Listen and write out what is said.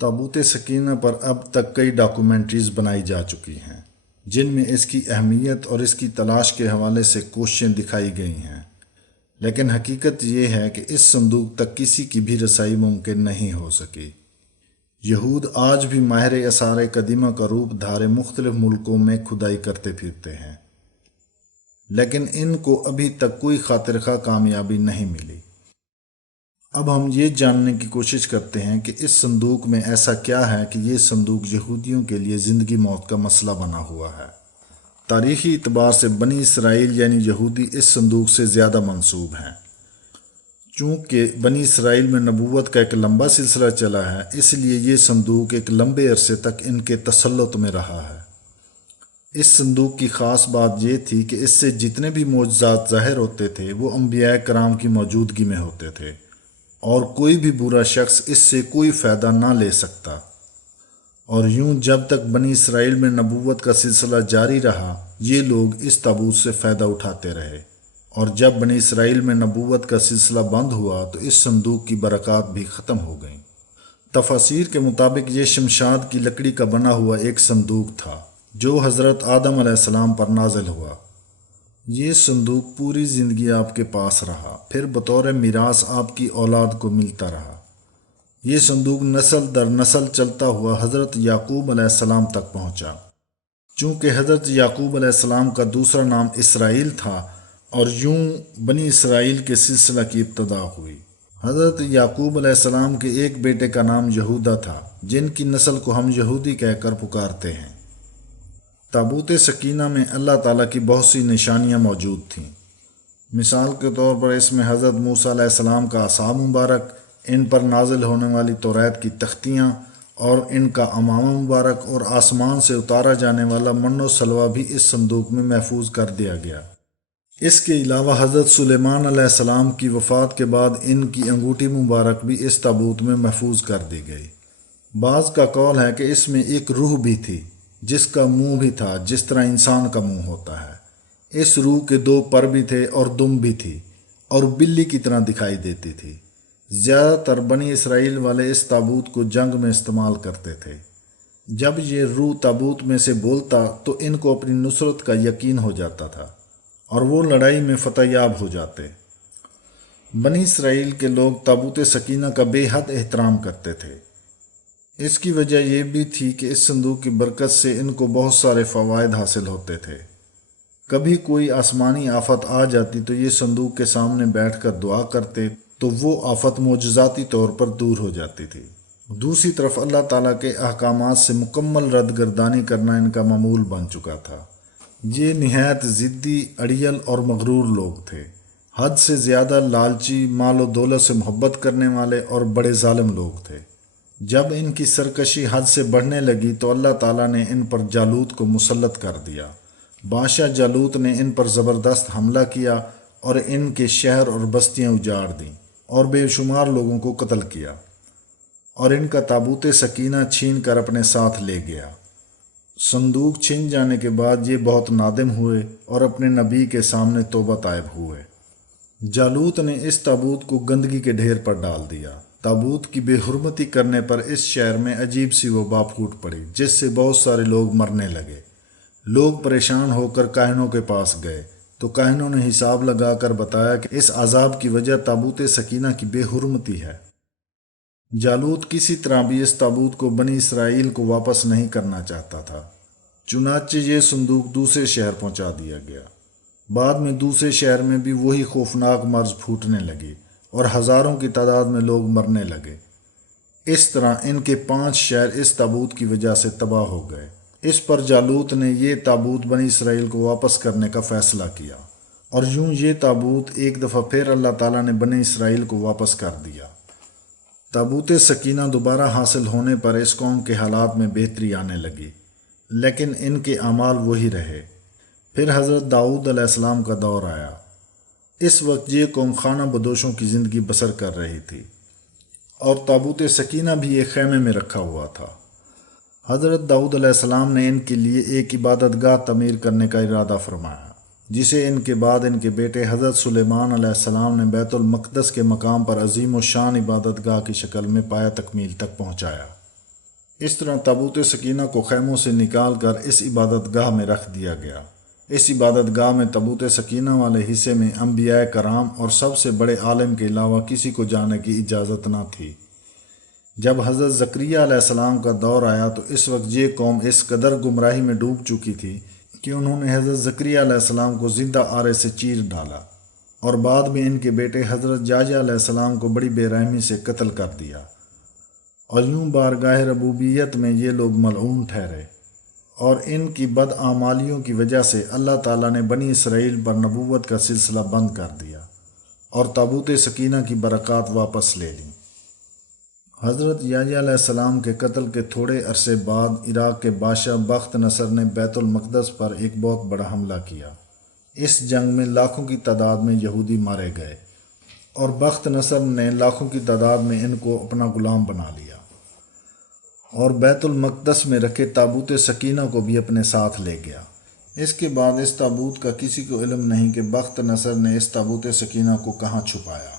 تابوت سکینہ پر اب تک کئی ڈاکومنٹریز بنائی جا چکی ہیں جن میں اس کی اہمیت اور اس کی تلاش کے حوالے سے کوششیں دکھائی گئی ہیں، لیکن حقیقت یہ ہے کہ اس صندوق تک کسی کی بھی رسائی ممکن نہیں ہو سکی۔ یہود آج بھی ماہر آثار قدیمہ کا روپ دھارے مختلف ملکوں میں کھدائی کرتے پھرتے ہیں، لیکن ان کو ابھی تک کوئی خاطر خواہ کامیابی نہیں ملی۔ اب ہم یہ جاننے کی کوشش کرتے ہیں کہ اس صندوق میں ایسا کیا ہے کہ یہ صندوق یہودیوں کے لیے زندگی موت کا مسئلہ بنا ہوا ہے۔ تاریخی اعتبار سے بنی اسرائیل یعنی یہودی اس صندوق سے زیادہ منسوب ہیں۔ چونکہ بنی اسرائیل میں نبوت کا ایک لمبا سلسلہ چلا ہے، اس لیے یہ صندوق ایک لمبے عرصے تک ان کے تسلط میں رہا ہے۔ اس صندوق کی خاص بات یہ تھی کہ اس سے جتنے بھی معجزات ظاہر ہوتے تھے وہ انبیاء کرام کی موجودگی میں ہوتے تھے، اور کوئی بھی برا شخص اس سے کوئی فائدہ نہ لے سکتا۔ اور یوں جب تک بنی اسرائیل میں نبوت کا سلسلہ جاری رہا، یہ لوگ اس تابوت سے فائدہ اٹھاتے رہے، اور جب بنی اسرائیل میں نبوت کا سلسلہ بند ہوا تو اس صندوق کی برکات بھی ختم ہو گئیں۔ تفاسیر کے مطابق یہ شمشاد کی لکڑی کا بنا ہوا ایک صندوق تھا جو حضرت آدم علیہ السلام پر نازل ہوا۔ یہ صندوق پوری زندگی آپ کے پاس رہا، پھر بطور میراث آپ کی اولاد کو ملتا رہا۔ یہ صندوق نسل در نسل چلتا ہوا حضرت یعقوب علیہ السلام تک پہنچا۔ چونکہ حضرت یعقوب علیہ السلام کا دوسرا نام اسرائیل تھا، اور یوں بنی اسرائیل کے سلسلہ کی ابتدا ہوئی۔ حضرت یعقوب علیہ السلام کے ایک بیٹے کا نام یہودا تھا، جن کی نسل کو ہم یہودی کہہ کر پکارتے ہیں۔ تابوت سکینہ میں اللہ تعالیٰ کی بہت سی نشانیاں موجود تھیں۔ مثال کے طور پر اس میں حضرت موسیٰ علیہ السلام کا عصا مبارک، ان پر نازل ہونے والی توریت کی تختیاں، اور ان کا امامہ مبارک اور آسمان سے اتارا جانے والا من و سلوہ بھی اس صندوق میں محفوظ کر دیا گیا۔ اس کے علاوہ حضرت سلیمان علیہ السلام کی وفات کے بعد ان کی انگوٹھی مبارک بھی اس تابوت میں محفوظ کر دی گئی۔ بعض کا قول ہے کہ اس میں ایک روح بھی تھی جس کا منہ بھی تھا جس طرح انسان کا منہ ہوتا ہے۔ اس روح کے 2 پر بھی تھے اور دم بھی تھی، اور بلی کی طرح دکھائی دیتی تھی۔ زیادہ تر بنی اسرائیل والے اس تابوت کو جنگ میں استعمال کرتے تھے۔ جب یہ روح تابوت میں سے بولتا تو ان کو اپنی نصرت کا یقین ہو جاتا تھا، اور وہ لڑائی میں فتح یاب ہو جاتے۔ بنی اسرائیل کے لوگ تابوت سکینہ کا بے حد احترام کرتے تھے۔ اس کی وجہ یہ بھی تھی کہ اس صندوق کی برکت سے ان کو بہت سارے فوائد حاصل ہوتے تھے۔ کبھی کوئی آسمانی آفت آ جاتی تو یہ صندوق کے سامنے بیٹھ کر دعا کرتے تو وہ آفت معجزاتی طور پر دور ہو جاتی تھی۔ دوسری طرف اللہ تعالیٰ کے احکامات سے مکمل رد گردانی کرنا ان کا معمول بن چکا تھا۔ یہ نہایت ضدی، اڑیل اور مغرور لوگ تھے، حد سے زیادہ لالچی، مال و دولت سے محبت کرنے والے اور بڑے ظالم لوگ تھے۔ جب ان کی سرکشی حد سے بڑھنے لگی تو اللہ تعالیٰ نے ان پر جالوت کو مسلط کر دیا۔ بادشاہ جالوت نے ان پر زبردست حملہ کیا اور ان کے شہر اور بستیاں اجاڑ دیں اور بے شمار لوگوں کو قتل کیا، اور ان کا تابوت سکینہ چھین کر اپنے ساتھ لے گیا۔ صندوق چھن جانے کے بعد یہ بہت نادم ہوئے اور اپنے نبی کے سامنے توبہ طائب ہوئے۔ جالوت نے اس تابوت کو گندگی کے ڈھیر پر ڈال دیا۔ تابوت کی بے حرمتی کرنے پر اس شہر میں عجیب سی وبا پھوٹ پڑی، جس سے بہت سارے لوگ مرنے لگے۔ لوگ پریشان ہو کر کاہنوں کے پاس گئے تو کاہنوں نے حساب لگا کر بتایا کہ اس عذاب کی وجہ تابوت سکینہ کی بے حرمتی ہے۔ جالوت کسی طرح بھی اس تابوت کو بنی اسرائیل کو واپس نہیں کرنا چاہتا تھا، چنانچہ یہ صندوق دوسرے شہر پہنچا دیا گیا۔ بعد میں دوسرے شہر میں بھی وہی خوفناک مرض پھوٹنے لگی اور ہزاروں کی تعداد میں لوگ مرنے لگے۔ اس طرح ان کے 5 شہر اس تابوت کی وجہ سے تباہ ہو گئے۔ اس پر جالوت نے یہ تابوت بنی اسرائیل کو واپس کرنے کا فیصلہ کیا، اور یوں یہ تابوت ایک دفعہ پھر اللہ تعالیٰ نے بنی اسرائیل کو واپس کر دیا۔ تابوت سکینہ دوبارہ حاصل ہونے پر اس قوم کے حالات میں بہتری آنے لگی، لیکن ان کے اعمال وہی رہے۔ پھر حضرت داؤد علیہ السلام کا دور آیا۔ اس وقت یہ قوم خانہ بدوشوں کی زندگی بسر کر رہی تھی، اور تابوت سکینہ بھی ایک خیمے میں رکھا ہوا تھا۔ حضرت داؤد علیہ السلام نے ان کے لیے ایک عبادت گاہ تعمیر کرنے کا ارادہ فرمایا، جسے ان کے بعد ان کے بیٹے حضرت سلیمان علیہ السلام نے بیت المقدس کے مقام پر عظیم و شان عبادت گاہ کی شکل میں پایہ تکمیل تک پہنچایا۔ اس طرح تابوت سکینہ کو خیموں سے نکال کر اس عبادت گاہ میں رکھ دیا گیا۔ اس عبادت گاہ میں تابوت سکینہ والے حصے میں انبیاء کرام اور سب سے بڑے عالم کے علاوہ کسی کو جانے کی اجازت نہ تھی۔ جب حضرت زکریا علیہ السلام کا دور آیا تو اس وقت یہ قوم اس قدر گمراہی میں ڈوب چکی تھی کہ انہوں نے حضرت زکریا علیہ السلام کو زندہ آرے سے چیر ڈالا اور بعد میں ان کے بیٹے حضرت یحییٰ علیہ السلام کو بڑی بے رحمی سے قتل کر دیا، اور یوں بارگاہ ربوبیت میں یہ لوگ ملعون ٹھہرے، اور ان کی بدعمالیوں کی وجہ سے اللہ تعالیٰ نے بنی اسرائیل پر نبوت کا سلسلہ بند کر دیا اور تابوت سکینہ کی برکات واپس لے لیں۔ حضرت یحییٰ علیہ السلام کے قتل کے تھوڑے عرصے بعد عراق کے بادشاہ بخت نصر نے بیت المقدس پر ایک بہت بڑا حملہ کیا۔ اس جنگ میں لاکھوں کی تعداد میں یہودی مارے گئے اور بخت نصر نے لاکھوں کی تعداد میں ان کو اپنا غلام بنا لیا اور بیت المقدس میں رکھے تابوت سکینہ کو بھی اپنے ساتھ لے گیا۔ اس کے بعد اس تابوت کا کسی کو علم نہیں کہ بخت نصر نے اس تابوت سکینہ کو کہاں چھپایا۔